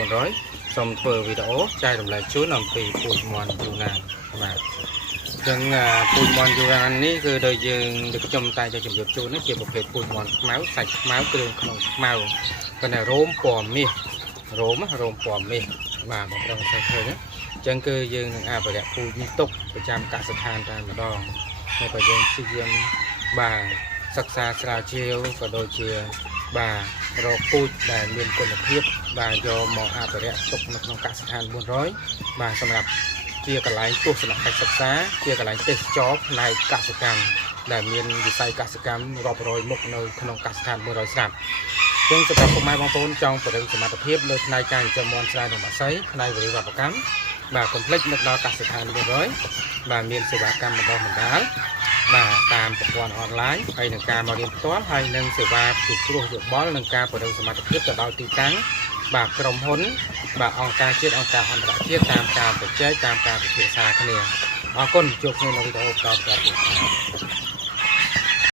400សូមធ្វើវីដេអូចែករំលែកជូនអំពីពូជមន់យូណានបាទចឹងពូជមន់យូណាននេះគឺដោយយើងខ្ញុំតែជម្រាបជូននេះជាប្រភេទពូជមន់ខ្មៅសាច់ខ្មៅគ្រឿងក្នុងខ្មៅប៉ុន្តែរោមពណ៌មាសរោមពណ៌មាសបាទបងប្អូនឃើញទេចឹងគឺយើងនឹងអភិរក្សពូជនេះទុកប្រចាំកសិដ្ឋានតែម្ដងហើយបើយើងព្យាយាមបាទសិក្សាស្រាវជ្រាវក៏ដូចជាបាទរកពូជដែលមានគុណភាពបាទយកមកអភិរក្សទុកនៅក្នុងកសិដ្ឋាន400បាទសម្រាប់ជាកន្លែងទស្សនកិច្ចសិក្សាជាកន្លែងទេសចរផ្នែកកសិកម្មដែលមានវិស័យកសិកម្មរាប់រយមុខនៅក្នុងកសិដ្ឋាន400ស្រាប់ចឹងសម្រាប់ពុកម៉ែបងប្អូនចង់បរិយាសមត្ថភាពលើផ្នែកការចិញ្ចឹមមាន់ស្រែនិងបក្សីផ្នែកវិរិយវប្បកម្មបាទកុំភ្លេចនឹកដល់កសិដ្ឋាន400បាទមានសេវាកម្មបណ្ដុះបណ្ដាលបាទតាមប្រព័ន្ធអនឡាញហើយនឹងការមករៀនផ្ទាល់ហើយនឹងសេវាពិគ្រោះយោបល់និងការបរិយាសមត្ថភាពទៅដល់ទីតាំងបាទក្រុមហ៊ុនបាទអង្គការជាតិអង្គការអន្តរជាតិតាមការប្រជែកតាមការពិភាក្សាគ្នាអរគុណជួបគ្នានៅវីដេអូបន្តទៀត